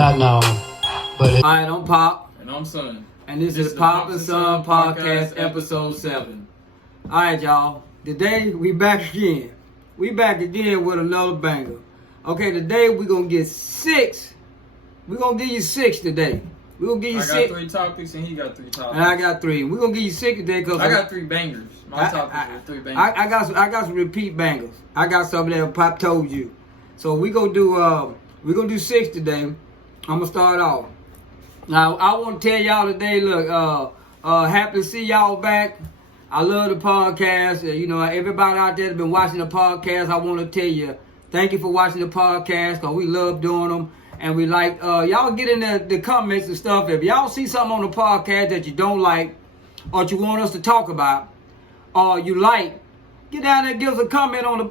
Not now, but All right, I'm Pop, And I'm Son. and this is Pop and Son Podcast, episode 7. All right, y'all. Today we back again. We back again with another banger. Okay, today we gonna get 6. We gonna give you 6 today. We gonna give you 6. I got 3 topics and he got 3 topics. And I got 3. We gonna give you 6 today because I got 3 bangers. My topics are 3 bangers. I got some repeat bangers. I got something that Pop told you. So we gonna do 6 today. I'm gonna start off. Now I want to tell y'all today. Look, happy to see y'all back. I love the podcast. You know, everybody out there that's been watching the podcast, I want to tell you, thank you for watching the podcast, because we love doing them. And we like, y'all get in the comments and stuff. If y'all see something on the podcast that you don't like, or you want us to talk about, or you like, get down there and give us a comment on the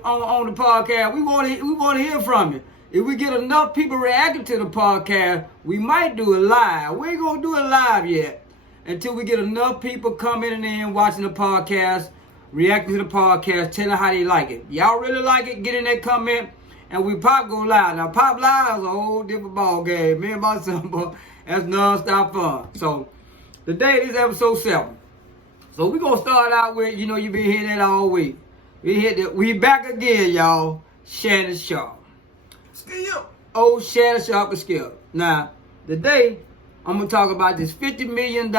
podcast. We want to hear from you. If we get enough people reacting to the podcast, we might do it live. We ain't gonna do it live yet until we get enough people coming in, watching the podcast, reacting to the podcast, telling how they like it. Y'all really like it? Get in that comment, and we Pop go live. Now Pop live is a whole different ball game. Me and my son, boy, that's non-stop fun. So today is episode 7. So we gonna start out with, you know, you been hearing that all week. We back again, y'all. Shannon Sharp. Old Shannon Sharp is skilled. Now, today, I'm going to talk about this $50 million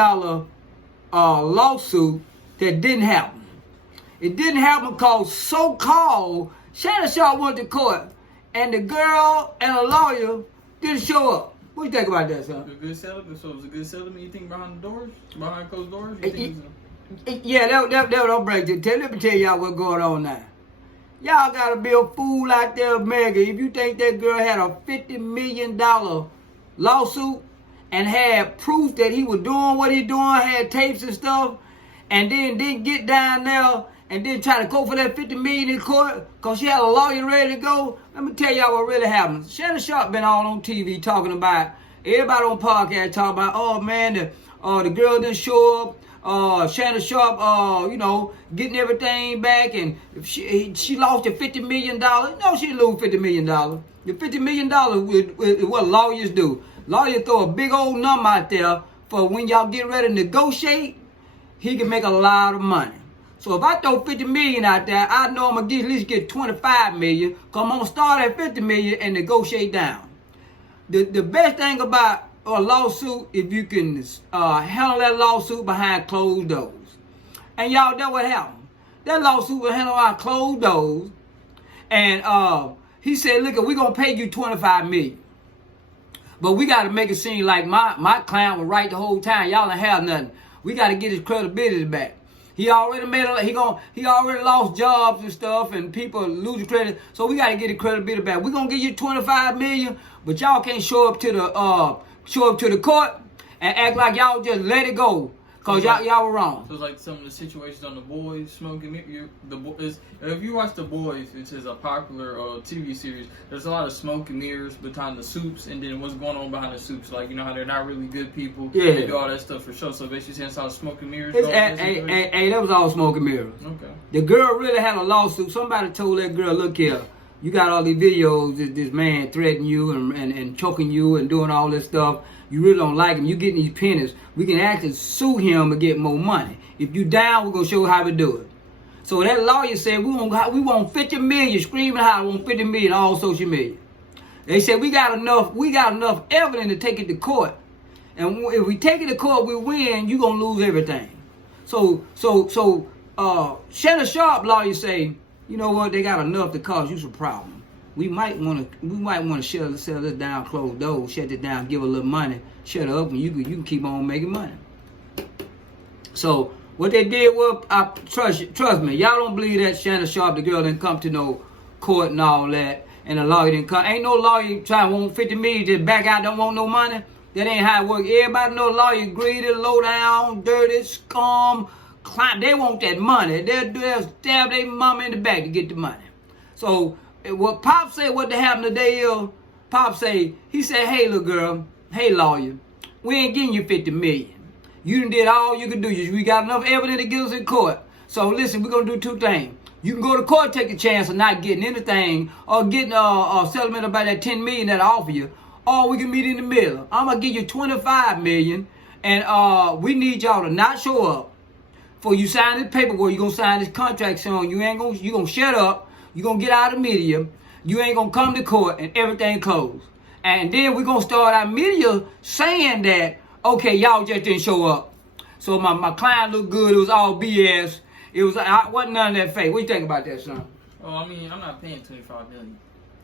lawsuit that didn't happen. It didn't happen because so-called Shannon Sharp went to court, and the girl and a lawyer didn't show up. What do you think about that, son? A good settlement. So it was a good settlement. You think behind the doors? Behind closed doors? You think Yeah, that don't break it. Let me tell y'all what's going on now. Y'all gotta be a fool out there, Mega. If you think that girl had a $50 million lawsuit and had proof that he was doing what he doing, had tapes and stuff, and then didn't get down there and then try to go for that $50 million in court because she had a lawyer ready to go, let me tell y'all what really happened. Shannon Sharp been all on TV talking about, everybody on podcast talking about, oh man, the girl didn't show up. Shannon Sharp, you know, getting everything back, and she lost the $50 million. No, she didn't lose $50 million. The $50 million is what lawyers do. Lawyers throw a big old number out there for when y'all get ready to negotiate, he can make a lot of money. So if I throw $50 million out there, I know I'm gonna at least get $25 million, because I'm gonna start at $50 million and negotiate down. The best thing about a lawsuit, if you can handle that lawsuit behind closed doors. And y'all, that what happened. That lawsuit was handled behind closed doors. And he said, look, we're going to pay you $25 million. But we got to make it seem like my client was right the whole time. Y'all don't have nothing. We got to get his credibility back. He already he already lost jobs and stuff, and people lose credit. So we got to get his credibility back. We're going to give you $25 million, but y'all can't show up to the court and act like y'all just let it go because y'all were wrong. So it's like some of the situations on The Boys, smoking. If you watch The Boys, which is a popular TV series, there's a lot of smoke and mirrors behind the soups, and then what's going on behind the soups. Like, you know how they're not really good people. Yeah. They do all that stuff for show. So basically, saying it's all smoke and mirrors. Hey, that was all smoke and mirrors. Okay. The girl really had a lawsuit. Somebody told that girl, look here, you got all these videos, this man threatening you and choking you and doing all this stuff. You really don't like him. You getting these pennies. We can actually sue him and get more money. If you down, we're going to show you how to do it. So that lawyer said, we want $50 million, screaming how we want $50 million all social media. They said, we got enough evidence to take it to court. And if we take it to court, we win, you're going to lose everything. So Shannon Sharp lawyer say, you know what? They got enough to cause you some problem. We might want to sell this down, close doors, shut it down, give a little money, shut it up, and you can keep on making money. So what they did was, trust me, y'all don't believe that Shannon Sharp, the girl, didn't come to no court and all that, and the lawyer didn't come. Ain't no lawyer trying to want $50 million to back out, don't want no money. That ain't how it works. Everybody know lawyer greedy, low down, dirty, scum. They want that money. They'll stab their mama in the back to get the money. So what Pop said, what happened today is, Pop say, he said, hey little girl, hey lawyer, we ain't getting you $50 million. You done did all you can do. We got enough evidence to get us in court. So listen, we're gonna do 2 things. You can go to court, take a chance of not getting anything, or getting a settlement about that $10 million that I offer you, or we can meet in the middle. I'm gonna give you $25 million, and we need y'all to not show up. For you sign this paperwork, you gonna sign this contract, Sean. You gonna shut up. You gonna get out of the media. You ain't gonna come to court, and everything closed. And then we gonna start our media saying that, okay, y'all just didn't show up. So my client looked good. It was all BS. It wasn't none of that fake. What you think about that, son? Well, I mean, I'm not paying $25 million.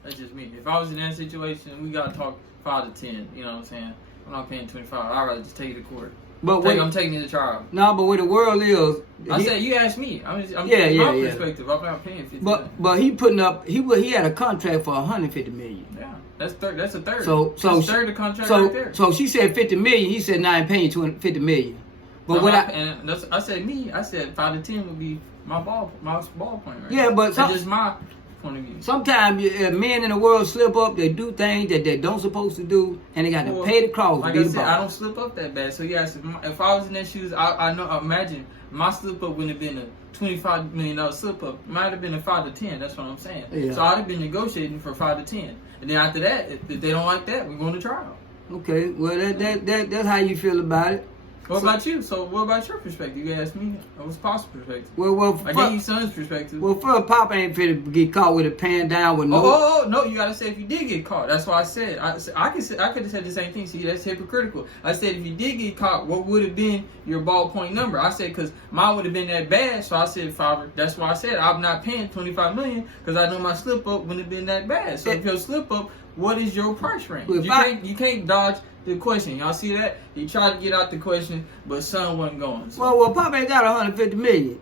That's just me. If I was in that situation, we gotta talk 5 to 10. You know what I'm saying? I'm not paying 25. I'd rather just take it to court. I'm taking it to trial. No, but where the world is, I said you asked me. I'm yeah. perspective. I'm not paying 50. But he putting up. He had a contract for $150 million. Yeah, that's a third. So that's third of the contract right there. So she said $50 million. He said, "Nah, I'm paying $50 million." But I said 5 to 10 would be my ball point right. Yeah, but that's just my point of view. Sometimes men in the world slip up. They do things that they don't supposed to do, and they got to pay the cost. Like I said, I don't slip up that bad. So yes, if I was in their shoes, I know. Imagine my slip up wouldn't have been a $25 million slip up. It might have been a 5 to 10. That's what I'm saying. Yeah. So I'd have been negotiating for 5 to 10, and then after that, if they don't like that, we're going to trial. Okay, well that's how you feel about it. What about you? So what about your perspective? You asked me. What's Pop's perspective? Well, I gave you son's perspective. Well, first, Pop ain't finna get caught with a pan down with no. Oh, no! You gotta say if you did get caught. That's why I said I could have said the same thing. See, that's hypocritical. I said if you did get caught, what would have been your ballpoint number? I said because mine would have been that bad, so I said 5. That's why I said I'm not paying $25 million because I know my slip up wouldn't have been that bad. So if your slip up, what is your price range? You can't dodge the question. Y'all see that? He tried to get out the question, but son wasn't going. So. Well, Pop ain't got $150 million.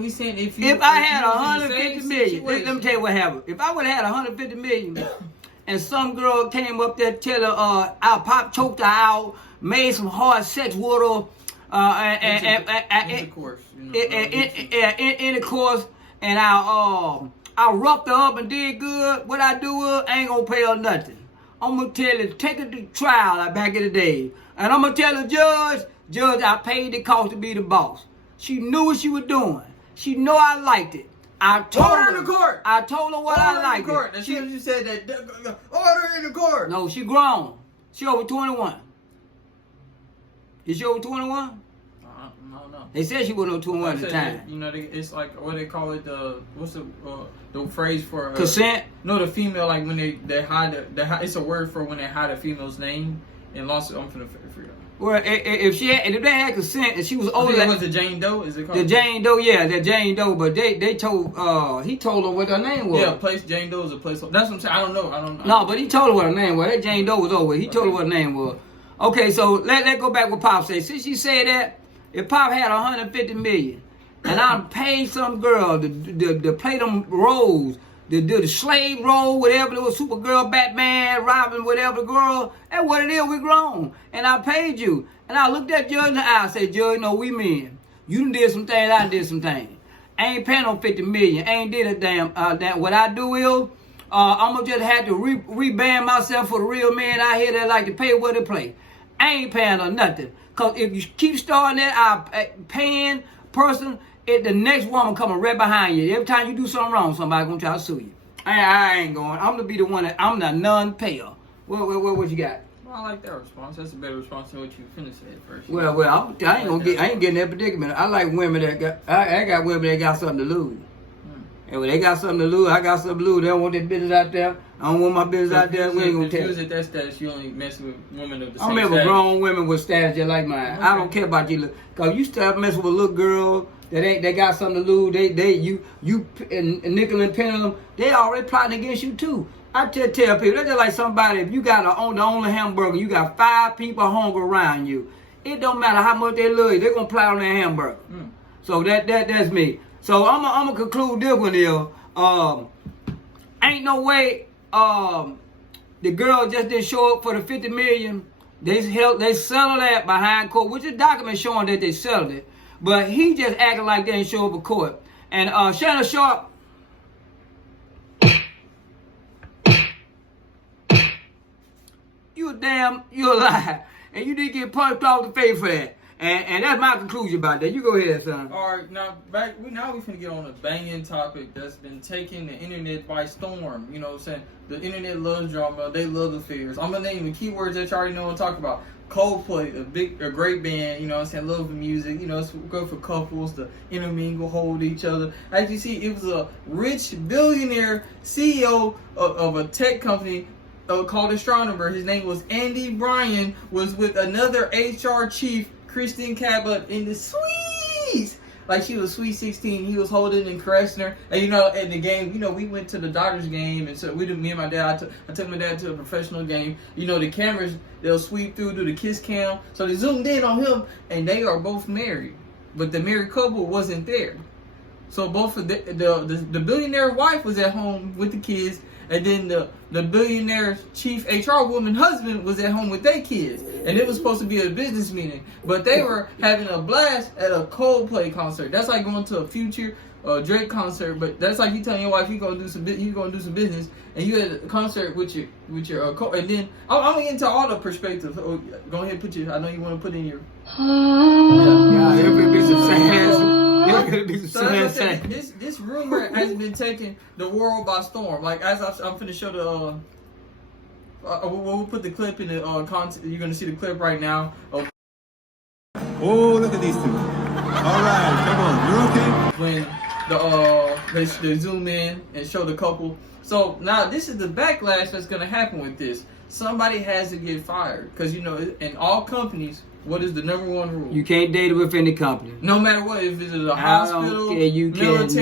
We saying if I had $150 million, let me tell you what happened. If I would have had $150 million, and some girl came up there tell her our Pop choked her out, made some hard sex with her, intercourse, intercourse, and I roughed her up and did good. What I do I ain't gonna pay her nothing. I'm going to tell her, take her to trial like back in the day. And I'm going to tell the judge, I paid the cost to be the boss. She knew what she was doing. She know I liked it. I told her in the court. I told her what I liked. Order in the court. You said that. Order in the court. No, she grown. She over 21. Is she over 21? No. They said she wasn't over 21 at the time. You know, it's like what they call it. What's the phrase for consent? No, the female, like when they hide it's a word for when they hide a female's name in lawsuit. I'm finna figure it out. Well, if they had consent and she was older, it was the Jane Doe. Is it called the Jane Doe? Yeah, the Jane Doe. But he told her what her name was. Yeah, Jane Doe is a place. That's what I'm saying. I don't know. No, but he told her what her name was. That Jane Doe was over. He told her what her name was. Okay, so let go back what Pop said. Since she said that, if Pop had $150 million, and I paid some girl to play them roles, to do the slave role, whatever it was, Supergirl, Batman, Robin, whatever the girl, that's what it is, we grown. And I paid you. And I looked at Judge in the eye, I said, Judge, no, we men. You done did some things, I done did some things. I ain't paying no $50 million. I ain't did a damn, what I do is, I'm gonna just have to reband myself for the real men out here that like to pay what they play. I ain't paying her nothing. Because if you keep starting that, paying person, the next woman coming right behind you. Every time you do something wrong, somebody gonna try to sue you. I ain't going. I'm gonna be the one I'm the non-payer. What you got? Well, I like that response. That's a better response than what you finished at first. Well, I ain't getting that predicament. I like women that got. I got women that got something to lose. And when they got something to lose, I got something to lose. They don't want their business out there. I don't want my business out there. We ain't gonna tell. If you was at that status, you only messing with women of the same I remember status. grown women with status just like mine. Okay. I don't care about you. Cause you start messing with a little girl they got something to lose. You nickel and penny them. They already plotting against you too. I tell people that's just like somebody. If you got the only hamburger, you got 5 people hungry around you. It don't matter how much they love you. They're gonna plot on that hamburger. So that's me. So I'm gonna conclude this one here. Ain't no way the girl just didn't show up for the $50 million. They settled that behind court, which is document showing that they settled it. But he just acting like they didn't show up for court. And Shannon Sharp, you're a lie. And you did get punched off the face for that. And that's my conclusion about that. You go ahead, son. All right, now we finna get on a banging topic that's been taking the internet by storm. You know what I'm saying? The internet loves drama. They love affairs. I'm gonna name the keywords that you already know and talk about. Coldplay, a great band. You know what I'm saying? Love the music. You know, it's good for couples to intermingle, hold each other. As you see, it was a rich billionaire CEO of a tech company called Astronomer. His name was Andy Bryan. Was with another HR chief, Kristen Cabot, in the suites. Like she was sweet 16, he was holding and caressing her. And you know, at the game, you know, we went to the Dodgers game, and so me and my dad, I took my dad to a professional game. You know, the cameras, they'll sweep through to the kiss cam, so they zoomed in on him, and they are both married, but the married couple wasn't there. So both of the billionaire wife was at home with the kids, and then the billionaire chief HR woman husband was at home with their kids. And it was supposed to be a business meeting, but they were having a blast at a Coldplay concert. That's like going to a Future Drake concert, but that's like you telling your wife you gonna do some business, and you at a concert with your and then I'm gonna get into all the perspectives. Oh, go ahead, I know you want to put in your. Yeah, it'll be some sad. This rumor has been taking the world by storm. Like as I'm finna show the. We'll put the clip in the content. You're gonna see the clip right now. Oh, look at these two. All right, come on, you're okay. When they zoom in and show the couple. So now this is the backlash that's gonna happen with this. Somebody has to get fired because you know in all companies, what is the number one rule? You can't date within the company. No matter what, if it's a hospital, military, if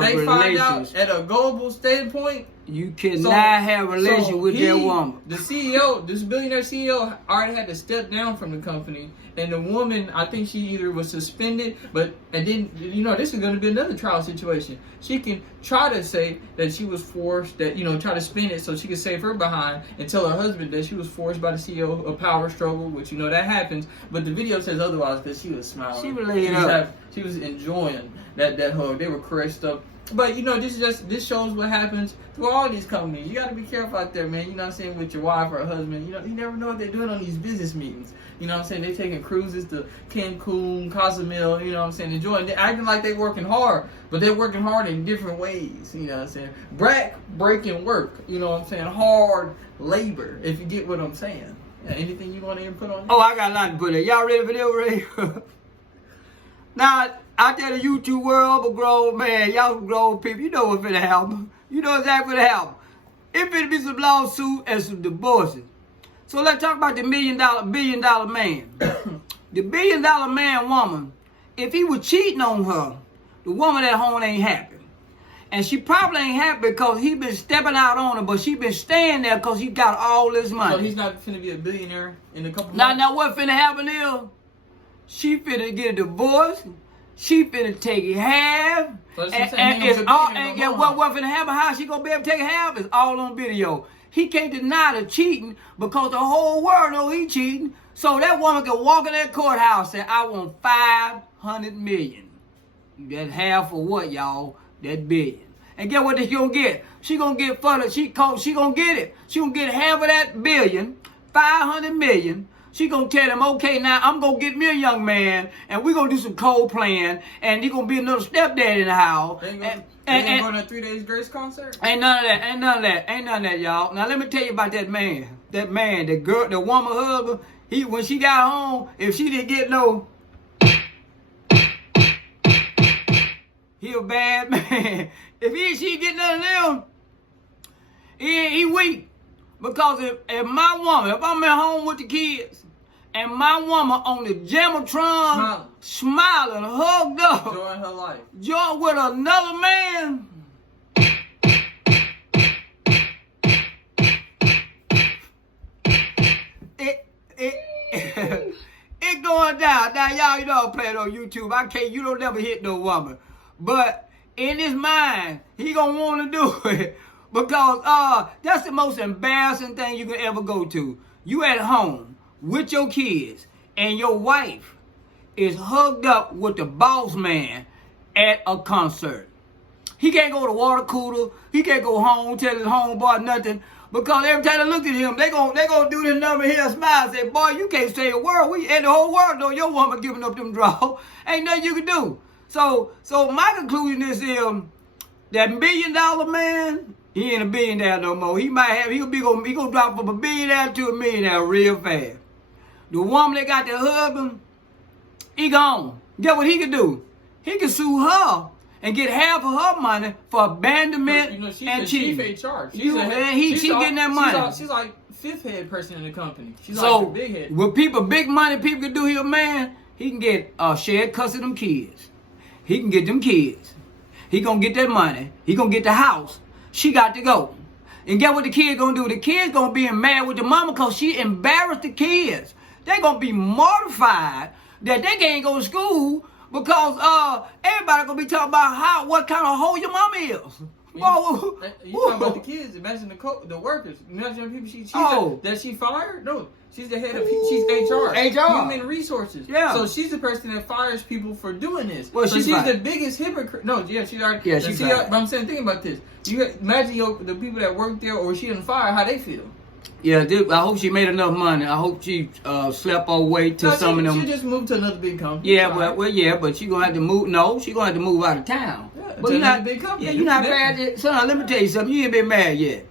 they find out at a global standpoint. You cannot have a relation with that woman. The CEO, this billionaire CEO, already had to step down from the company, and the woman, I think she either was suspended, and then you know this is going to be another trial situation. She can try to say that she was forced, that try to spin it so she can save her behind, and tell her husband that she was forced by the CEO of power struggle, which that happens. But the video says otherwise because she was smiling. She was laying up. She was enjoying that hug. They were caressed up. But this shows what happens through all these companies. You got to be careful out there, man. You know what I'm saying, with your wife or husband. You never know what they're doing on these business meetings. You know what I'm saying? They're taking cruises to Cancun, Cozumel. You know what I'm saying? Enjoying, they're acting like they're working hard, but they're working hard in different ways. You know what I'm saying? Breaking work. You know what I'm saying? Hard labor. If you get what I'm saying. Yeah, anything you want to input on that? Oh, I got a lot to put in. Y'all ready for this? Now. Out there in the YouTube world, but grown man, y'all grown people, you know what's finna happen. You know exactly what's finna happen. It finna be some lawsuits and some divorces. So let's talk about the billion dollar man. The $1 billion man woman, if he was cheating on her, the woman at home ain't happy. And she probably ain't happy because he been stepping out on her, but she been staying there because he got all this money. So he's not finna be a billionaire in a couple months? Now what finna happen is, she finna get a divorce. She finna take it half, what finna happen? How she gonna be able to take it half? It's all on video. He can't deny the cheating because the whole world know he cheating. So that woman can walk in that courthouse and say, "I want $500 million." That's half of what, y'all? That billion. And get what she gonna get? She gonna get further. She gonna get it. She gonna get half of that billion, $500 million. She gonna tell him, okay, now I'm gonna get me a young man, and we gonna do some co-playing, and he gonna be another stepdad in the house. They ain't going to a 3 Days Grace concert? Ain't none of that, y'all. Now let me tell you about that man. That man, the girl, the woman husband, when she got home, if she didn't get no, he a bad man. If she get none of them, he weak. Because if my woman, if I'm at home with the kids, and my woman on the Jammatron, smiling, hugged up, enjoying her life, joined with another man, it going down. Now y'all, don't play it on YouTube. You don't never hit no woman, but in his mind, he gonna want to do it. Because that's the most embarrassing thing you can ever go to. You at home with your kids and your wife is hugged up with the boss man at a concert. He can't go to water cooler. He can't go home, tell his homeboy nothing. Because every time they look at him, they gonna do this number here, smile, say, boy, you can't say a word. And the whole world know your woman giving up them draws. Ain't nothing you can do. So my conclusion is that $1 billion man, he ain't a billionaire no more. He gonna drop from a billionaire to a millionaire real fast. The woman that got the husband, he gone. Get what he can do? He can sue her and get half of her money for abandonment and cheating. She's HR. She getting that money. She's like fifth head person in the company. She's so like the big head. With big money, people can do here, man. He can get shared custody of them kids. He can get them kids. He gonna get that money. He gonna get the house. She got to go. And get what the kid gonna do? The kid's gonna be mad with the mama because she embarrassed the kids. They gonna be mortified that they can't go to school because everybody gonna be talking about what kind of hoe your mama is. You talking about the kids? Imagine the workers. Imagine the people that she fired. No, she's the head of. She's HR. Human resources. Yeah. So she's the person that fires people for doing this. Well, so she's the biggest hypocrite. No, yeah, she's already. Yeah, she's but I'm saying, think about this. You imagine the people that work there or she didn't fire, how they feel. Yeah, I hope she made enough money. I hope she slept her way to some of them. She just moved to another big company. Yeah, well, yeah, but she gonna have to move. No, she gonna have to move out of town. Yeah, but you're not big company. Yeah, you're not mad yet, son. Let me tell you something. You ain't been mad yet.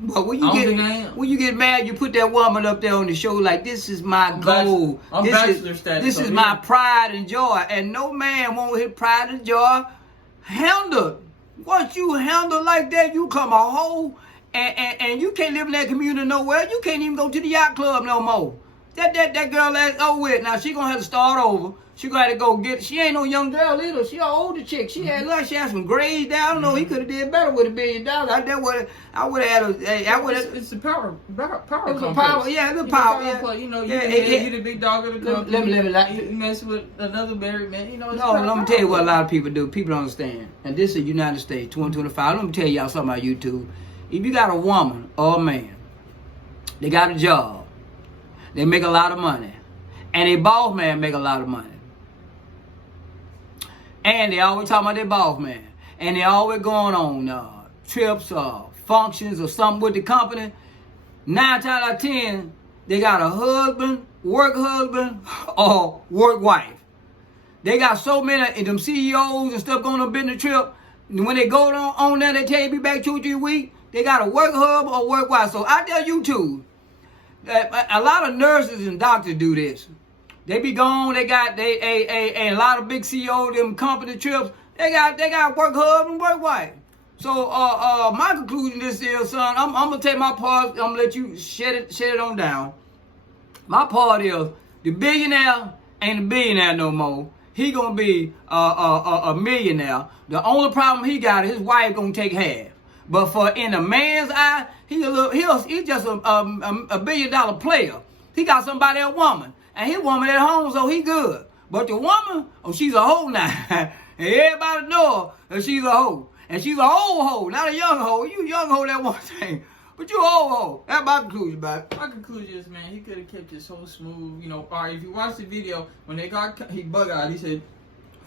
But when you get mad, you put that woman up there on the show like, this is my goal. This is my pride and joy, and no man won't hit pride and joy handled. Once you handle like that, you come a hoe. And you can't live in that community nowhere. You can't even go to the yacht club no more. That girl that's over with. Now she gonna have to start over. She gonna have to go get. She ain't no young girl either. She an older chick. She had some grades down. I don't know. He could have did better with $1 billion. I would have had It's the power complex. It's the power. Yeah. You know, you the big dog of the company. Let me you mess with another married man. You know. Let me tell you what a lot of people do. People don't understand. And this is United States 2025. Let me tell y'all something about YouTube. If you got a woman or a man, they got a job, they make a lot of money, and a boss man make a lot of money, and they always talking about their boss man, and they always going on trips or functions or something with the company, 9 times out of 10, they got a husband, work husband, or work wife. They got so many of them CEOs and stuff going on business trip, when they go on there, they tell you be back 2 or 3 weeks. They got a work hub or work wife. So I tell you too, a lot of nurses and doctors do this. They be gone. They got a lot of big CEOs, them company trips. They got work hub and work wife. So my conclusion this is, son, I'm gonna take my part. I'm gonna let you shed it on down. My part is the billionaire ain't a billionaire no more. He gonna be a millionaire. The only problem he got is his wife gonna take half. But for in a man's eye, he's just a $1 billion player. He got somebody, a woman, and his woman at home, so he good. But the woman, she's a hoe now, and everybody know her, she's a hoe, and she's an old hoe, not a young hoe. You young hoe, that one thing, but you old hoe. That's my conclusion, man. My conclusion is, man, he could have kept it so smooth. You know, all right, if you watch the video when he bug out, he said,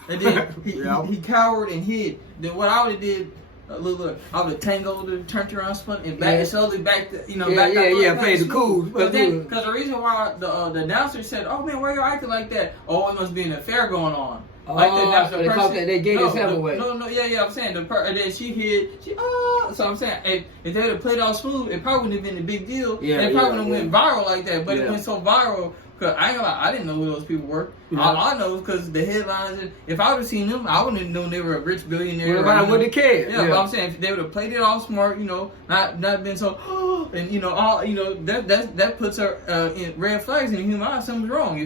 and then he cowered and hid. Then what I would have did. Look, I would have tangled and turned around, spun and back, and slowly back to, play the cool. But then, because the reason why the announcer said, "Oh man, why are you acting like that?" Oh, it must be an affair going on. Like that, they gave his head away. No, I'm saying and then she hid. So I'm saying if they would have played all smooth, it probably wouldn't have been a big deal. It probably wouldn't have went viral like that. But it went so viral. Cause I ain't gonna lie, I didn't know who those people were. All I know is because the headlines. If I would have seen them, I wouldn't have known they were a rich billionaire. Everybody would have cared. Yeah, but I'm saying if they would have played it all smart, not been so, and that puts her in red flags in the human eye. Something's wrong.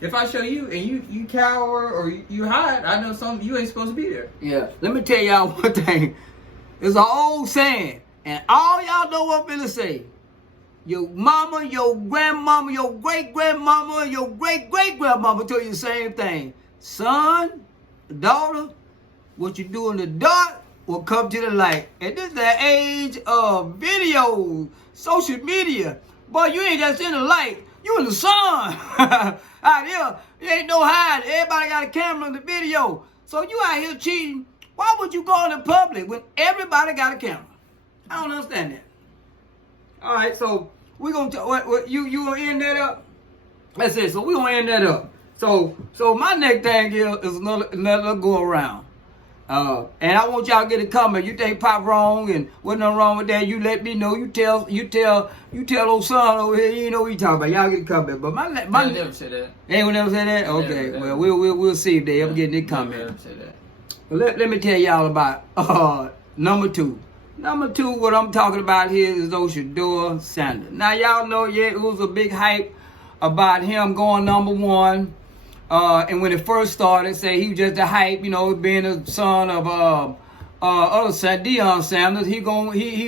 If I show you and you cower or you hide, I know you ain't supposed to be there. Yeah. Let me tell y'all one thing. It's an old saying, and all y'all know what I'm gonna say. Your mama, your grandmama, your great-grandmama, your great-great-grandmama tell you the same thing. Son, daughter, what you do in the dark will come to the light. And this is the age of video, social media. Boy, you ain't just in the light. You in the sun. Out here, you ain't no hiding. Everybody got a camera in the video. So you out here cheating. Why would you go in the public when everybody got a camera? I don't understand that. All right, so we're gonna you gonna end that up. That's it. So we're gonna end that up. So my next thing here is another go around. And I want y'all to get a comment. You think Pop wrong and what's nothing wrong with that? You let me know. You tell old son over here. You know what you talking about. Y'all get a comment. But my I never said that. They ain't never say that. Okay. Never. Well, we'll see if they ever get any comment. Never said that. Well, let me tell y'all about number two. Number two, what I'm talking about here is those Shedeur Sanders. Now y'all know, it was a big hype about him going number one. And when it first started, say he was just a hype, being the son of other son, Deion Sanders. He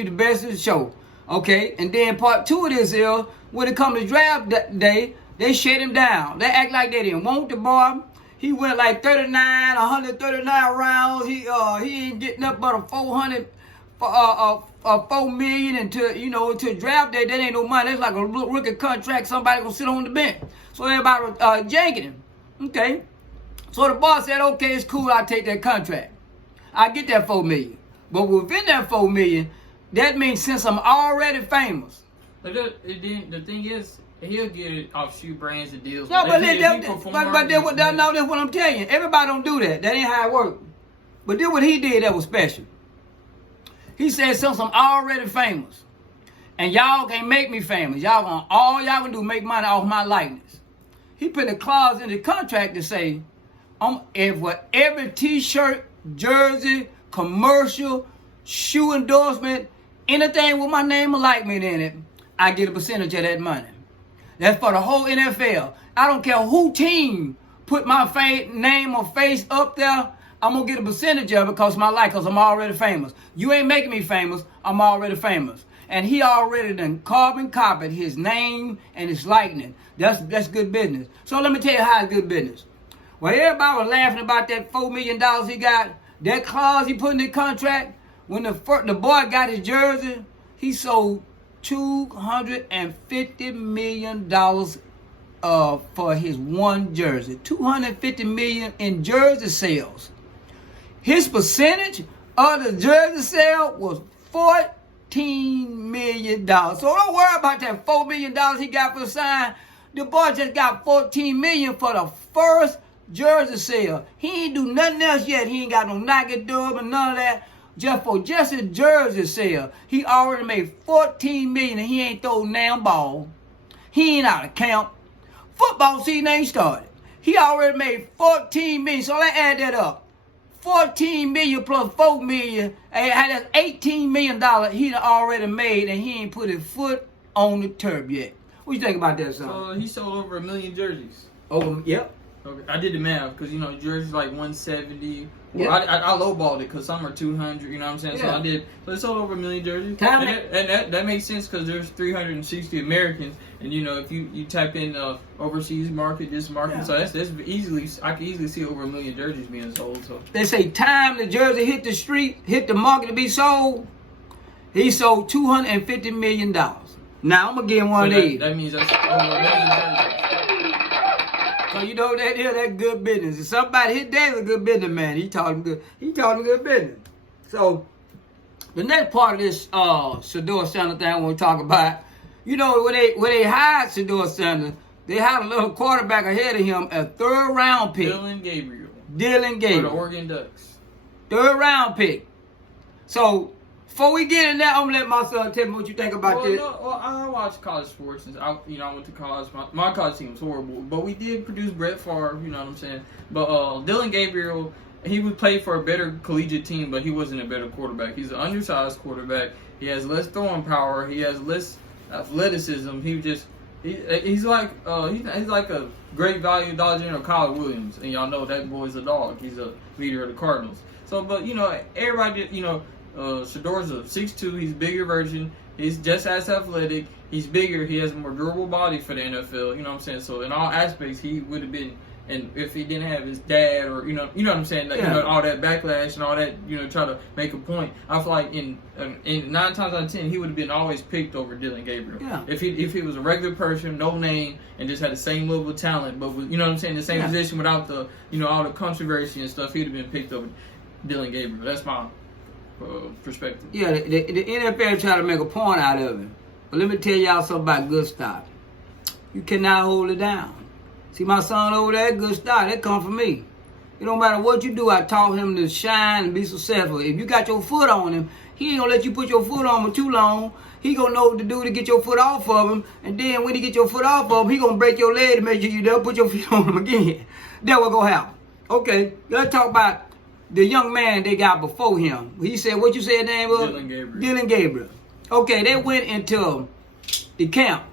the best of the show. Okay, and then part two of this is when it comes to draft day, they shut him down. They act like they didn't want the boy. He went like 139 rounds. He ain't getting up but a 400, $4 million until draft day. That ain't no money. That's like a rookie contract. Somebody gonna sit on the bench. So everybody janking him. Okay, so the boss said, okay, it's cool, I'll take that contract. I get that $4 million. But within that $4 million, that means since I'm already famous. But the thing is, he'll get it off shoe brands and deals. No, but that's what I'm telling you. Everybody don't do that. That ain't how it works. But then what he did that was special. He said, since I'm already famous, and y'all can't make me famous, all y'all gonna do is make money off my likeness. He put a clause in the contract to say, for every T-shirt, jersey, commercial, shoe endorsement, anything with my name or likeness in it, I get a percentage of that money. That's for the whole NFL. I don't care who team put my name or face up there, I'm going to get a percentage of it because I'm already famous. You ain't making me famous, I'm already famous. And he already done carbon copied his name and his likeness. That's good business. So let me tell you how it's good business. Well, everybody was laughing about that $4 million he got. That clause he put in the contract. When the boy got his jersey, he sold $250 million for his one jersey. $250 million in jersey sales. His percentage of the jersey sale was $14 million. So don't worry about that $4 million he got for the sign. The boy just got $14 million for the first jersey sale. He ain't do nothing else yet. He ain't got no Nike dub and none of that. Just his jersey sale, he already made $14 million and he ain't thrown damn ball. He ain't out of camp. Football season ain't started. He already made $14 million. So let's add that up. $14 million plus $4 million, that's $18 million he done already made, and he ain't put his foot on the turf yet. What you think about that, son? He sold over 1 million jerseys. Yep. Okay. I did the math because jerseys like 170. Yeah. I lowballed it because some are 200. You know what I'm saying? Yeah. So they sold over 1 million jerseys. And that makes sense because there's 360 Americans, and if you type in overseas market, this market, so that's easily, I can easily see over 1 million jerseys being sold. So they say time the jersey hit the street, hit the market to be sold, he sold $250 million. Now I'm gonna get one of these. That means that's over 1 million jerseys. So that's good business. If somebody hit that, a good business man. He talking good business. So the next part of this Shedeur Sanders thing I want to talk about, when they hired Shedeur Sanders, they had a little quarterback ahead of him, a 3rd round pick. Dylan Gabriel. For the Oregon Ducks. 3rd round pick. So before we get in there, I'm gonna let my son tell me what you think about this. I watch college sports since I went to college. My college team was horrible, but we did produce Brett Favre. You know what I'm saying? But Dylan Gabriel, he would play for a better collegiate team, but he wasn't a better quarterback. He's an undersized quarterback. He has less throwing power. He has less athleticism. He's like a great value Dollar General Kyle Williams, and y'all know that boy's a dog. He's a leader of the Cardinals. So, but everybody, Shedeur's a 6'2", he's a bigger version, he's just as athletic, he's bigger, he has a more durable body for the NFL, you know what I'm saying? So in all aspects, he would have been, and if he didn't have his dad or, you know what I'm saying, all that backlash and all that, try to make a point, I feel like in 9 times out of 10, he would have been always picked over Dylan Gabriel. Yeah. If he was a regular person, no name, and just had the same level of talent, but with, the same position without the, all the controversy and stuff, he'd have been picked over Dylan Gabriel. That's my perspective. Yeah, the NFL tried to make a point out of him. But let me tell y'all something about good stock. You cannot hold it down. See my son over there, good stock. That come from me. It don't matter what you do. I taught him to shine and be successful. If you got your foot on him, he ain't gonna let you put your foot on him too long. He gonna know what to do to get your foot off of him. And then when he get your foot off of him, he gonna break your leg to make sure you don't put your feet on him again. That's what gonna happen. Okay, let's talk about the young man they got before him. He said, what you said his name was? Dylan Gabriel. Dylan Gabriel. Okay, they went into the camp.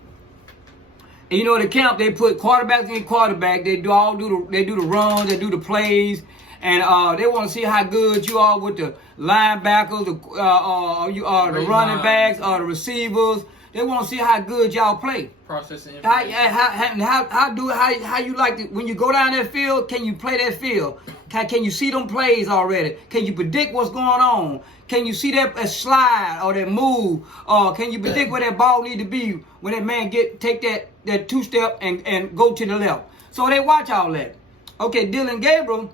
And you know the camp, they put quarterbacks in quarterback. They do the runs, they do the plays, and they want to see how good you are with the linebackers, the running backs, or the receivers. They want to see how good y'all play. Processing How you like to, when you go down that field, can you play that field? Can you see them plays already? Can you predict what's going on? Can you see that slide or that move? Or can you predict where that ball need to be when that man take that two-step and go to the left? So they watch all that. Okay, Dylan Gabriel,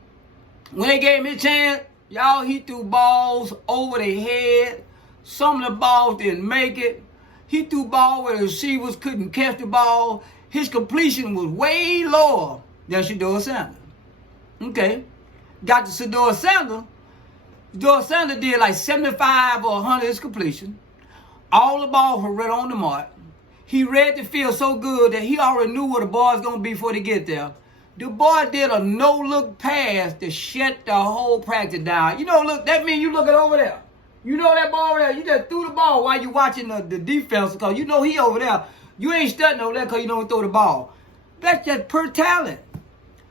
when they gave him his chance, y'all, he threw balls over their head. Some of the balls didn't make it. He threw ball where the receivers couldn't catch the ball. His completion was way lower than Shedeur Sanders. Okay. Got to Shedeur Sanders. Shedeur Sanders did like 75 or 100 his completion. All the balls were right on the mark. He read the field so good that he already knew where the ball was going to be before they get there. The boy did a no-look pass to shut the whole practice down. You know, look, that means you looking over there. You know that ball over there. You just threw the ball while you watching the defense because you know he over there. You ain't studying over there because you don't throw the ball. That's just pure talent.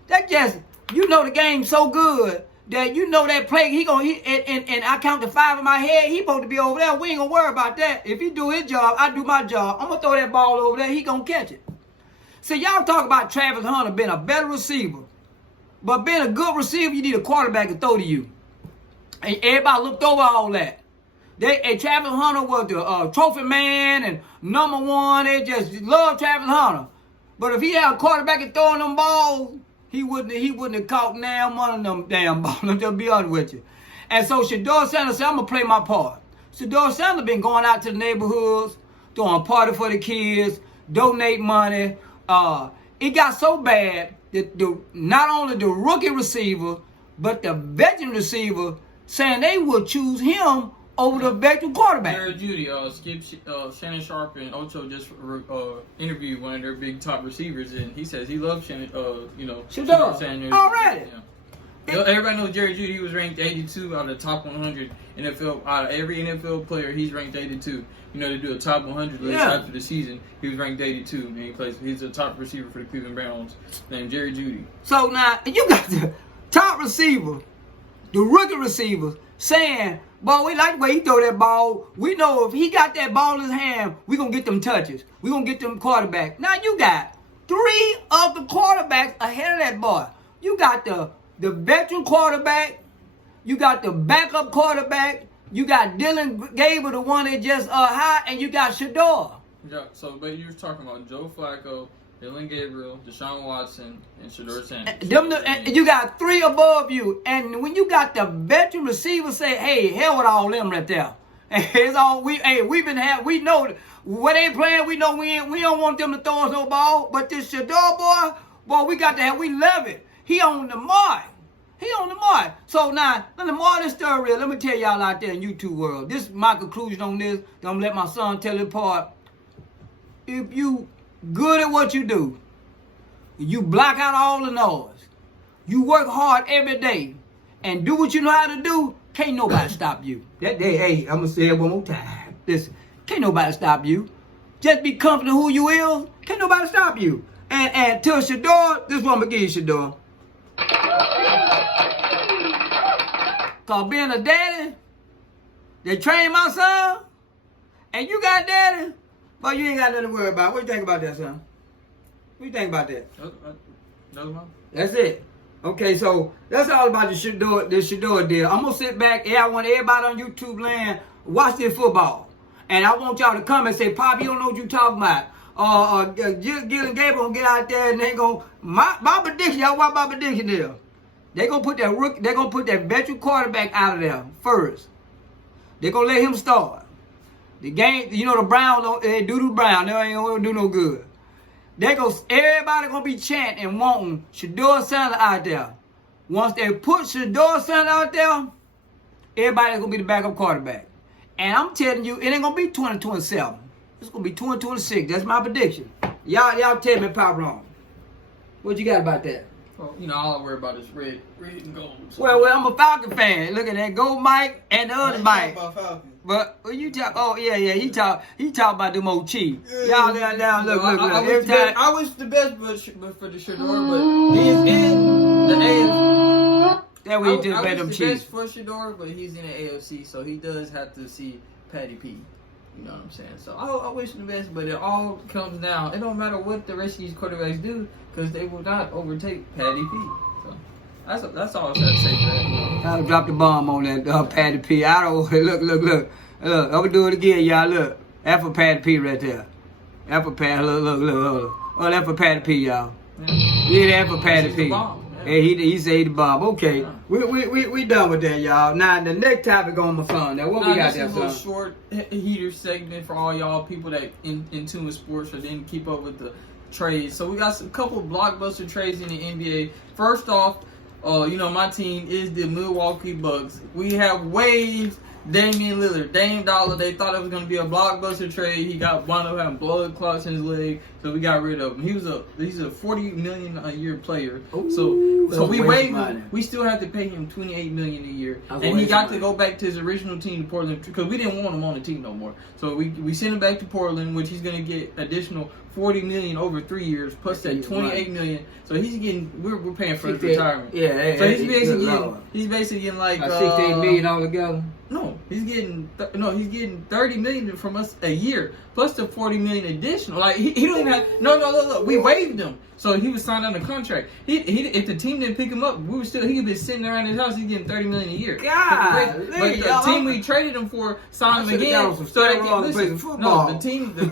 That just, you know the game so good that you know that play, and I count to 5 in my head, he supposed to be over there. We ain't going to worry about that. If he do his job, I do my job. I'm going to throw that ball over there. He going to catch it. So y'all talk about Travis Hunter being a better receiver. But being a good receiver, you need a quarterback to throw to you. And everybody looked over all that. Travis Hunter was the trophy man and #1. They just love Travis Hunter. But if he had a quarterback and throwing them balls, he wouldn't have caught now one of them damn balls. I'm just be honest with you. And so Shedeur Sanders said, I'm gonna play my part. Shedeur Sanders been going out to the neighborhoods, throwing a party for the kids, donate money. It got so bad that not only the rookie receiver, but the veteran receiver saying they would choose him over the veteran quarterback. Jerry Judy, Shannon Sharp and Ocho just interviewed one of their big top receivers, and he says he loves Shannon. Shedeur. Already. Yeah. Everybody knows Jerry Judy. He was ranked 82 out of the top 100 NFL. Out of every NFL player, he's ranked 82. You know, they do a top 100 list after the season. He was ranked 82, and he's a top receiver for the Cleveland Browns, named Jerry Judy. So now you got the top receiver, the rookie receivers, saying, boy, we like the way he throw that ball. We know if he got that ball in his hand, we going to get them touches. We going to get them quarterbacks. Now you got 3 of the quarterbacks ahead of that boy. You got the veteran quarterback. You got the backup quarterback. You got Dylan Gabriel, the one that just high, and you got Shedeur. Yeah, but you were talking about Joe Flacco, Dylan Gabriel, Deshaun Watson, and Shedeur Sanders. And you got 3 above you. And when you got the veteran receiver say, hey, hell with all them right there. It's all we know what they playing, we know we don't want them to throw us no ball. But this Shedeur boy, we love it. He on the mark. So now, the more this story real, let me tell y'all out there in YouTube world. This is my conclusion on this. I'm gonna let my son tell it part. If you good at what you do, you block out all the noise, you work hard every day, and do what you know how to do, can't nobody stop you. That day, hey, I'm gonna say it one more time. Listen, can't nobody stop you. Just be confident who you is. Can't nobody stop you. And to Shedeur, this is what I'm gonna give you, Shedeur. Cause being a daddy, they train my son, and you got daddy, but you ain't got nothing to worry about. What you think about that, son? What you think about that? That's it. Okay, so that's all about the Shedeur deal. I'm gonna sit back. I want everybody on YouTube land watch this football, and I want y'all to come and say, "Pop, you don't know what you talking about." Gil and Gabriel gonna get out there and they gonna my prediction. Y'all watch my prediction there. They gonna put that veteran quarterback out of there first. They gonna let him start. The game, you know, the Browns don't do the Browns. They ain't gonna do no good. Everybody gonna be chanting and wanting Shedeur Sanders out there. Once they put Shedeur Sanders out there, everybody's gonna be the backup quarterback. And I'm telling you, it ain't gonna be 2027. It's gonna be 2026. That's my prediction. Y'all tell me if I'm wrong. What you got about that? Well, you know, all I worry about is red and gold. So. Well, I'm a Falcon fan. Look at that, go Mike and the other Mike. But you talk, oh yeah, he talk about them old Chiefs. Y'all down, look. I wish the best for the Shedeur, but he's in the AFC. That way you just bet I them wish the Chiefs. best for Shedeur, but he's in the AFC, so he does have to see Patty P. You know what I'm saying? So I wish him the best, but it all comes down. It don't matter what the rest of these quarterbacks do, because they will not overtake Patty P. So that's all I have to say for that. I'll drop the bomb on that Patty P. I don't look. I'm gonna do it again, y'all. Look, that's for Patty P right there. That's for Patty. Look. Oh, that's for Patty P, y'all. Yeah, that's for Patty P. Hey, he said the bomb. Okay, we done with that, y'all. Now the next topic on my phone. Now what we got there, son? This is a little short heater segment for all y'all people that in tune with sports or didn't keep up with the trades. So we got a couple blockbuster trades in the NBA. First off, you know my team is the Milwaukee Bucks. We have waived Damian Lillard, Dame Dollar. They thought it was going to be a blockbuster trade. He got wound up having blood clots in his leg, so we got rid of him. He's a $40 million a year player. Ooh, so we waived him. We still have to pay him $28 million a year, and he got to go back to his original team, to Portland, because we didn't want him on the team no more. So we sent him back to Portland, which he's going to get additional $40 million over 3 years, plus that $28 million. So he's getting we're paying for his retirement. Yeah, so he's basically getting like $68 million altogether. No, he's getting $30 million from us a year, plus the $40 million additional. Like he don't even have look. We waived him, so he was signed on the contract. He if the team didn't pick him up, he could be sitting around his house. He's getting $30 million a year. God, but the team we traded him for signed him again. So they can listen. No, the team, the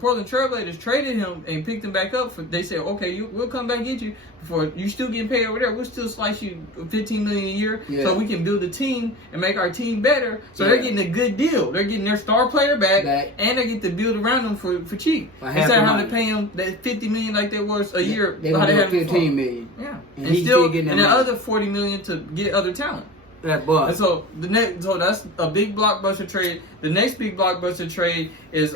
Portland Trailblazers traded him and picked him back up. They said, okay, we'll come back and get you. For you still getting paid over there, we'll still slice you $15 million a year, so we can build a team and make our team better. So they're getting a good deal. They're getting their star player back. And they get to build around them for cheap. Instead of having to pay them that $50 million like that was a year. They gonna have $15 million. Yeah, and still getting the other $40 million to get other talent. And so that's a big blockbuster trade. The next big blockbuster trade is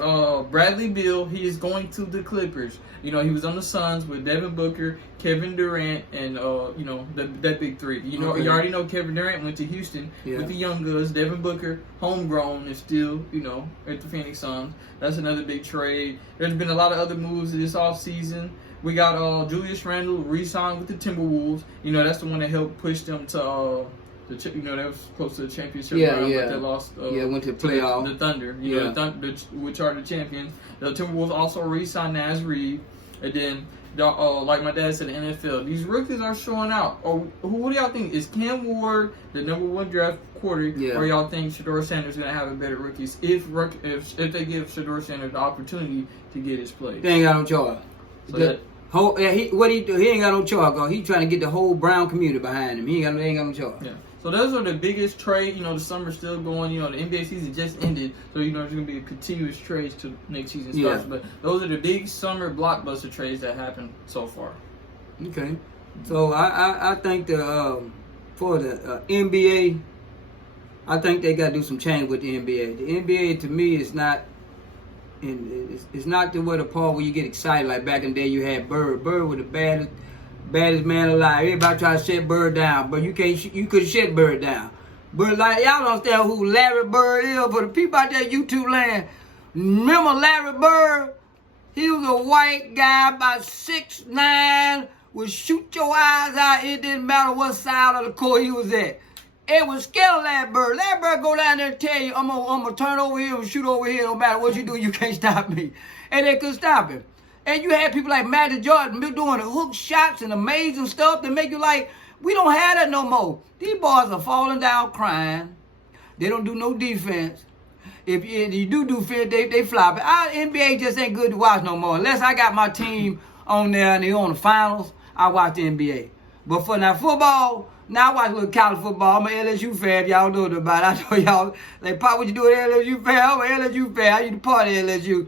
Bradley Beal. He is going to the Clippers. You know, he was on the Suns with Devin Booker, Kevin Durant, and you know that big three. You know, you already know Kevin Durant went to Houston with the Young Goods. Devin Booker, homegrown, is still at the Phoenix Suns. That's another big trade. There's been a lot of other moves this offseason. We got Julius Randle re-signed with the Timberwolves. You know, that's the one that helped push them to. They was close to the championship round, but they lost. Went to the playoff. The Thunder, which are the champions. The Timberwolves also re-signed Naz Reid, and then, like my dad said, the NFL, these rookies are showing out. Who do y'all think is Cam Ward, the number 1 draft quarter, or y'all think Shedeur Sanders is gonna have a better rookies if they give Shedeur Sanders the opportunity to get his play? They ain't got no choice. So what he do? He ain't got no choice. He trying to get the whole brown community behind him. He ain't got no choice. Yeah. So those are the biggest trade. The summer's still going. The NBA season just ended. So, there's going to be a continuous trades till next season starts. But those are the big summer blockbuster trades that happened so far. Okay. So I think for the NBA, I think they got to do some change with the NBA. The NBA, to me, is not... And it's not the way the part where you get excited like back in the day you had Bird. Bird was the baddest man alive. Everybody try to shut Bird down, but you couldn't shut Bird down. But like y'all don't understand who Larry Bird is, but the people out there YouTube land, remember Larry Bird? He was a white guy about 6'9", would shoot your eyes out. It didn't matter what side of the court he was at. It was scared of Larry Bird. Larry Bird go down there and tell you, I'm gonna turn over here and shoot over here. No matter what you do, you can't stop me. And they couldn't stop him. And you had people like Magic Jordan doing the hook shots and amazing stuff that make you like, we don't have that no more. These boys are falling down crying. They don't do no defense. If you do defense, they flop it. Our NBA just ain't good to watch no more. Unless I got my team on there and they on the finals, I watch the NBA. But for now football, now I watch a little college football. I'm an LSU fan. If y'all know about it. I know y'all like, Pop, what you do at LSU fan? I'm an LSU fan. I used to party at LSU.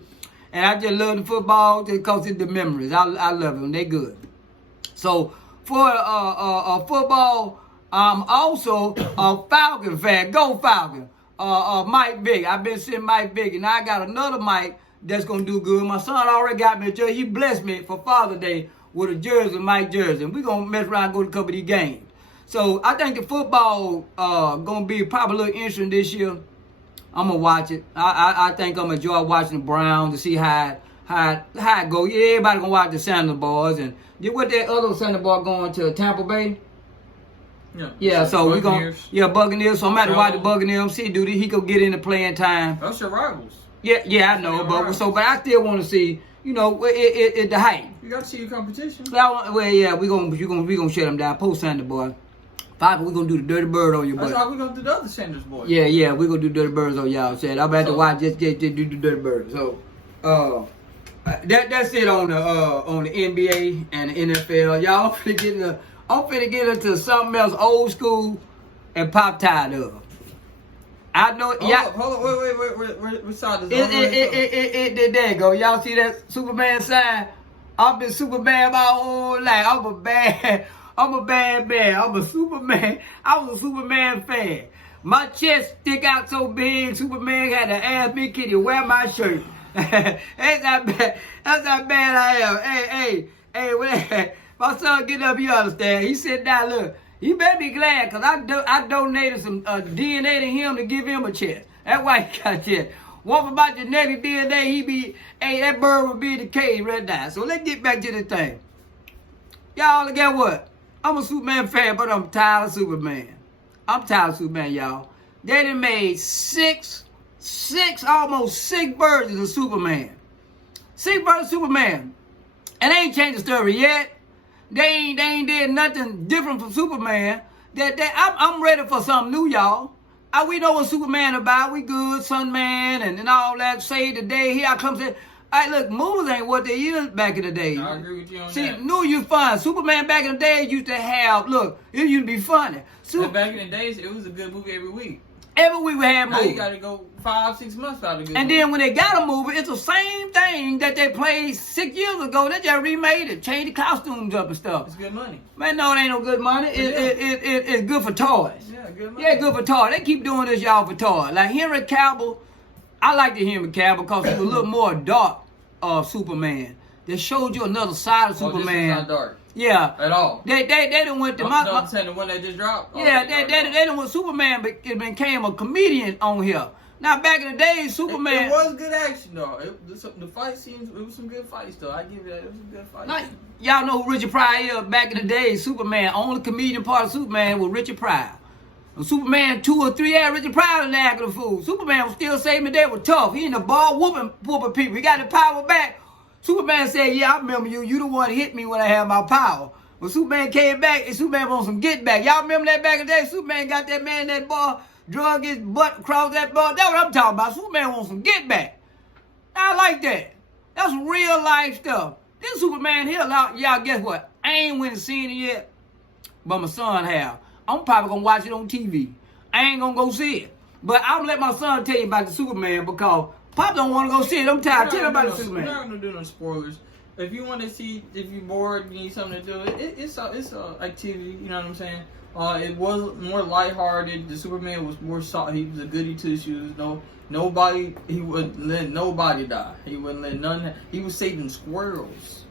And I just love the football just because it's the memories. I love them. They good. So for football, I'm also a Falcon fan. Go Falcon. Mike Big. I've been seeing Mike Big. And I got another Mike that's going to do good. My son already got me a jersey. He blessed me for Father's Day with a jersey, Mike jersey. And we're going to mess around and go to a couple of these games. So I think the football going to be probably a little interesting this year. I'm going to watch it. I think I'm going to enjoy watching the Browns to see how it go. Yeah, everybody going to watch the Shannon boys. And what that other Shannon boy going to Tampa Bay? Yeah, so we're going to, Buccaneers. So I'm about to watch the Buccaneers. See, dude, he could get into playing time. That's your rivals. Yeah, I know. But I still want to see, it the hype. You got to see your competition. Well, yeah, we gonna shut them down. Post Sanders boy. Falcon, we gonna do the dirty bird on you, boy. That's how we gonna do the other Sanders boy. Yeah, we gonna do dirty birds on y'all. Said I'm about to watch just do the dirty birds. So, that's it on the NBA and the NFL. Y'all, I'm finna get into something else old school and Pop tired of. I know. Hold on, wait. What side is it? There you go. Y'all see that Superman sign? I've been Superman my whole life. I'm a bad man. I'm a Superman. I was a Superman fan. My chest stick out so big, Superman had to ask me, can you wear my shirt? That's how bad I am. Hey, my son get up, you understand. He said, now look, you better be glad, because I donated some DNA to him to give him a chest. That's why he got a chest. One for my genetic DNA, that bird would be in the cage right now. So let's get back to the thing. Y'all, guess what? I'm a Superman fan, but I'm tired of Superman. Y'all. They done made almost six versions of Superman. 6 versions of Superman. And they ain't changed the story yet. They ain't did nothing different from Superman. I'm ready for something new, y'all. We know what Superman about. We good, Sun Man, and all that. Say today, here I come. Hey, look, movies ain't what they used back in the day. I agree with you on that. See, new you fun. Superman back in the day used to have, look, it used to be funny. Back in the days, it was a good movie every week. Every week we had movies. Now you got to go 5-6 months without a good movie. And then when they got a movie, it's the same thing that they played 6 years ago. They just remade it, changed the costumes up and stuff. It's good money. Man, no, it ain't no good money. It's good for toys. Yeah, good money. Yeah, good for toys. They keep doing this, y'all, for toys. Like Henry Cavill, I like the Henry Cavill because he was a little more dark of Superman. They showed you another side of Superman. This is not dark. Yeah. At all. They done went to the one that just dropped? Yeah, they done went Superman became a comedian on here. Now back in the day, Superman. It was good action though. The fight scenes, it was some good fights though. I give you that. It was a good fight. Like, y'all know who Richard Pryor is. Back in the day, Superman, only comedian part of Superman was Richard Pryor. When Superman 2 or 3 had Richard Pryor in the act of the fool. Superman was still saving the day, was tough. He in the ball whooping people. He got the power back. Superman said, yeah, I remember you. You the one hit me when I had my power. When Superman came back, and Superman wants some get back. Y'all remember that back in the day? Superman got that man in that bar, drug his butt across that bar. That's what I'm talking about. Superman wants some get back. I like that. That's real life stuff. This Superman here, y'all guess what? I ain't went and seen it yet, but my son have. I'm probably going to watch it on TV. I ain't going to go see it. But I'm going to let my son tell you about the Superman because Pop don't want to go see it. I'm tired. Tell him about the Superman. We're not going to do no spoilers. If you want to see, if you're bored, you need something to do, it's a activity, you know what I'm saying? It was more lighthearted. The Superman was more soft. He was a goody two shoes. Nobody, he wouldn't let nobody die. He wouldn't let none. He was saving squirrels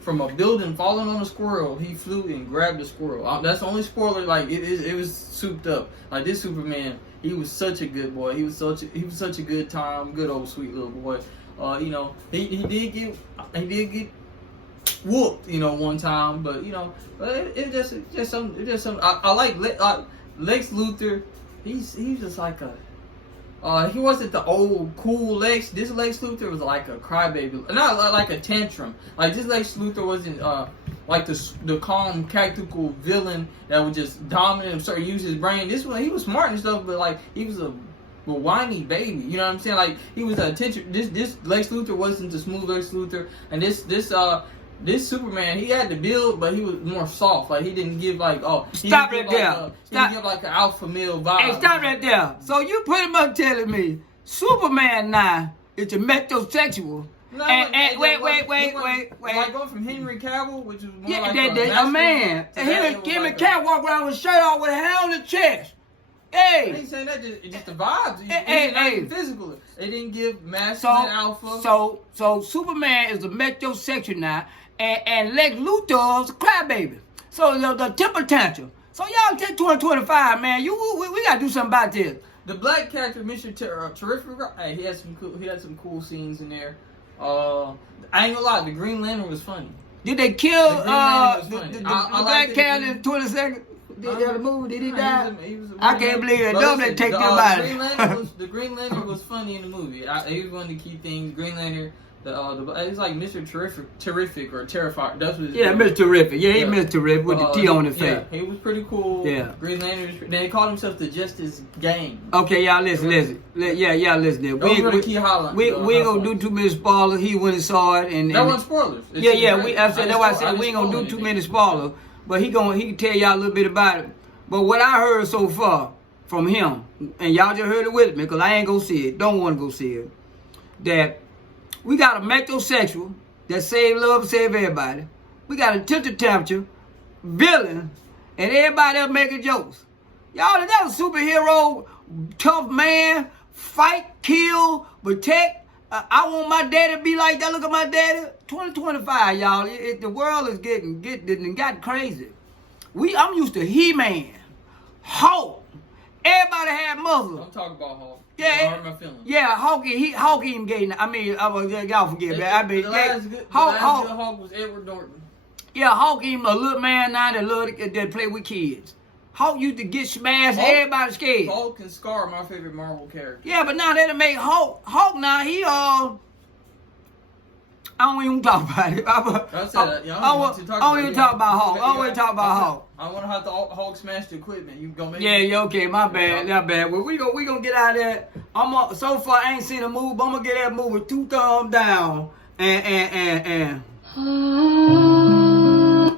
from a building, falling on a squirrel. He flew and grabbed the squirrel. That's the only spoiler. Like it was souped up. Like this Superman, he was such a good boy. He was such a good time, good old sweet little boy. He did get whooped, one time, but it's just some. I like Lex Luthor. He's just like he wasn't the old cool Lex. This Lex Luthor was like a crybaby, not like a tantrum. Like this Lex Luthor wasn't like the calm, tactical villain that would just dominate and start use his brain. This one, he was smart and stuff, but like he was a whiny baby, you know what I'm saying? Like he was a attention. This Lex Luthor wasn't the smooth Lex Luthor, and this This Superman, he had the build, but he was more soft. Like he didn't give like Stop right there. He didn't give like an alpha male vibe. Hey, stop right there. So you pretty much telling me Superman now is a metrosexual. No, and wait. Like going from Henry Cavill, which is more like a man. And him and Cat walk around with a shirt off with a hand on the chest. Hey. I ain't saying that. Just the vibes. Hey. Physical. They didn't give masculine alpha. So Superman is a metrosexual now, and Lex Luthor's a crybaby. So the temper tantrum. So y'all take 2025, man. We gotta do something about this. The black character, Mr. Terrific. Hey, he had some cool scenes in there. I ain't gonna lie, the Green Lantern was funny. Did they kill the black character in 20 seconds? Did the movie? Did he die? I can't believe it. Don't they take them out. The Green Lantern was funny in the movie. He was one of the key things. Green Lantern. It's like Mr. Terrific or Terrifier. That's what. Mr. Terrific. Yeah, he Mr. Terrific with the T on his face. Yeah, he was pretty cool. Yeah. Green Lantern. They called himself the Justice Gang. Okay, y'all listen. Listen. Those were the key highlights. We ain't gonna do too many spoilers. He went and saw it, and that wasn't spoilers. That's why I said we ain't gonna do too many spoilers. But he can tell y'all a little bit about it. But what I heard so far from him, and y'all just heard it with me, because I ain't gonna see it. Don't want to go see it. That we got a metrosexual that save love, save everybody. We got a temperature villain, and everybody else making jokes. Y'all, that was a superhero, tough man, fight, kill, protect. I want my daddy to be like that. Look at my daddy. 2025, y'all. The world is got crazy. I'm used to He-Man, Hulk. Everybody had muscles. I'm talking about Hulk. Yeah, hurt my feelings. Yeah, Hulk even gave. I mean, y'all forget me. The last good Hulk was Edward Norton. Yeah, Hulk even a little man now that play with kids. Hulk used to get smashed. Everybody scared. Hulk and Scar, my favorite Marvel character. Yeah, but now they done make Hulk now he I don't even talk about it. I don't even talk about Hulk. I don't even talk about Hulk. I want to have the Hulk smash the equipment. You gonna make okay, my bad. Well, we gonna get out of that. So far I ain't seen a movie, but I'm gonna get that movie with 2 thumbs down and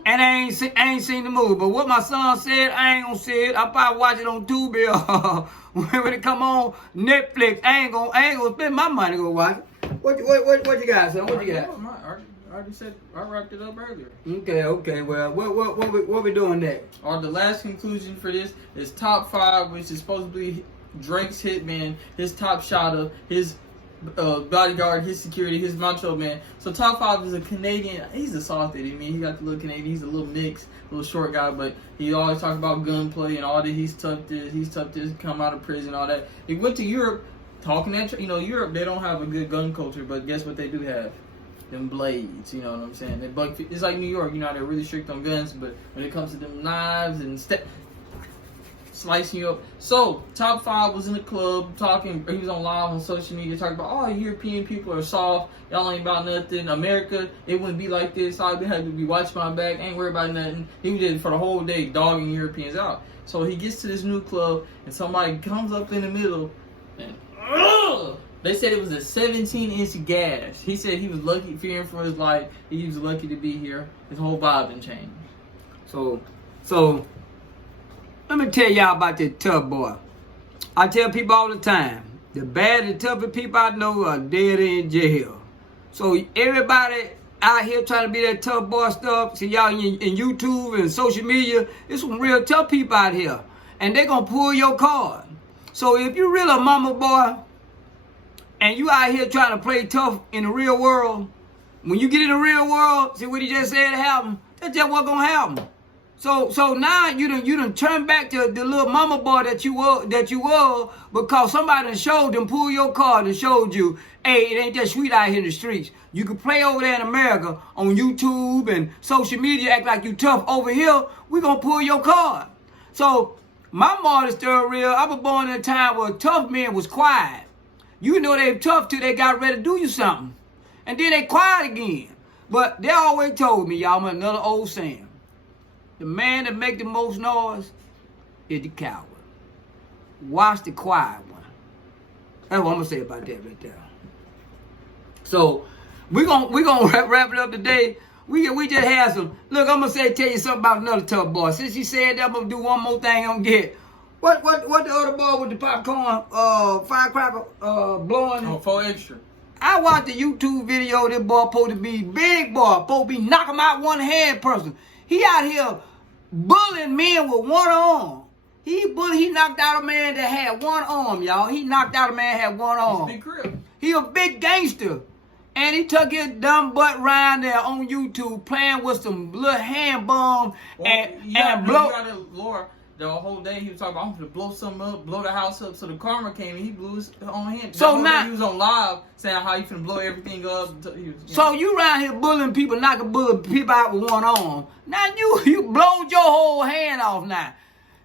I ain't seen the movie. But what my son said, I ain't gonna see it. I'll probably watch it on Tubi or when it come on Netflix. I ain't gonna spend my money to go watch it. What you got, son? What you got? I already said I wrapped it up earlier. Okay. Well, what we doing next? The last conclusion for this is top 5, which is supposed to be Drake's hitman, his top shotter, his bodyguard, his security, his macho man. So top 5 is a Canadian. He's a softy. I mean, he got the little Canadian. He's a little mixed, little short guy, but he always talk about gunplay and all that. He's tough to come out of prison, all that. He went to Europe. Talking that, Europe, they don't have a good gun culture, but guess what they do have? Them blades, you know what I'm saying? It's like New York, they're really strict on guns, but when it comes to them knives and slicing you up. So, top 5 was in the club, talking, he was on live on social media, talking about, European people are soft, y'all ain't about nothing. America, it wouldn't be like this, I would have to be watching my back, ain't worried about nothing. He did it for the whole day, dogging Europeans out. So he gets to this new club, and somebody comes up in the middle, and they said it was a 17-inch gash. He said he was lucky, fearing for his life. He was lucky to be here. His whole vibe done changed. So let me tell y'all about this tough boy. I tell people all the time, the bad and toughest people I know are dead in jail. So everybody out here trying to be that tough boy stuff, see y'all in YouTube and social media, there's some real tough people out here. And they gonna pull your card. So if you really a mama boy, and you out here trying to play tough in the real world, when you get in the real world, see what he just said happened? That's just what's gonna happen. So now you done turn back to the little mama boy that you were because somebody done showed them, pull your card and showed you, hey, it ain't that sweet out here in the streets. You can play over there in America on YouTube and social media, act like you tough. Over here, we gonna pull your card. So my mother is still real. I was born in a time where tough men was quiet. You know they tough till they got ready to do you something. And then they quiet again. But they always told me, y'all, another old saying. The man that make the most noise is the coward. Watch the quiet one. That's what I'm gonna say about that right there. So we're gonna wrap it up today. We just had some. Look, I'm gonna tell you something about another tough boy. Since he said that, I'm gonna do one more thing. I'm gonna get what the other boy with the popcorn, firecracker, blowing. Oh, 4 extra. I watched the YouTube video. This boy supposed to be big boy, supposed to be knock him out one hand person. He out here bullying men with one arm. He knocked out a man that had one arm, y'all. He knocked out a man that had one arm. He's a big crip. He a big gangster. And he took his dumb butt around there on YouTube playing with some little hand bomb and blow. Laura, the whole day he was talking about, I'm going to blow something up, blow the house up. So the karma came and he blew his own hand. So now he was on live saying how you finna blow everything up. So you around here bullying people, knocking people out with one arm. Now you blowed your whole hand off now.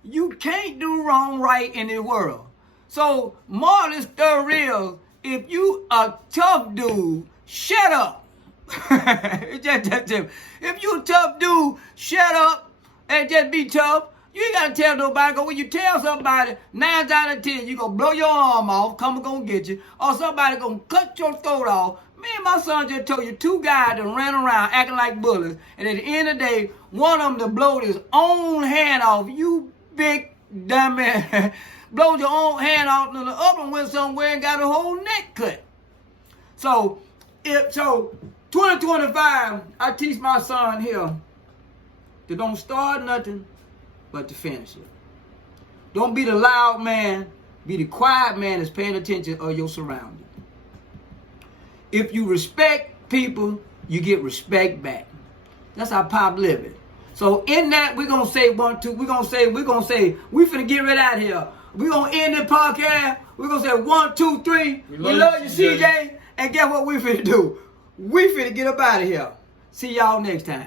You can't do wrong right in this world. So more of this story is, if you a tough dude, shut up. If you a tough dude, shut up and just be tough. You ain't gotta tell nobody, because when you tell somebody, 9 out of 10, you gonna blow your arm off, come and gonna get you, or somebody gonna cut your throat off. Me and my son just told you 2 guys that ran around acting like bullies, and at the end of the day, one of them to blow his own hand off. You big dumb man. Blowed your own hand off, and the other one went somewhere and got a whole neck cut. So 2025, I teach my son here to don't start nothing, but to finish it. Don't be the loud man, be the quiet man that's paying attention of your surroundings. If you respect people, you get respect back. That's how Pop living. So in that, we're gonna say 1, 2. We're gonna say we finna get rid out here. We're going to end the podcast. We're going to say 1, 2, 3. We love you, CJ. And guess what we finna do? We finna get up out of here. See y'all next time.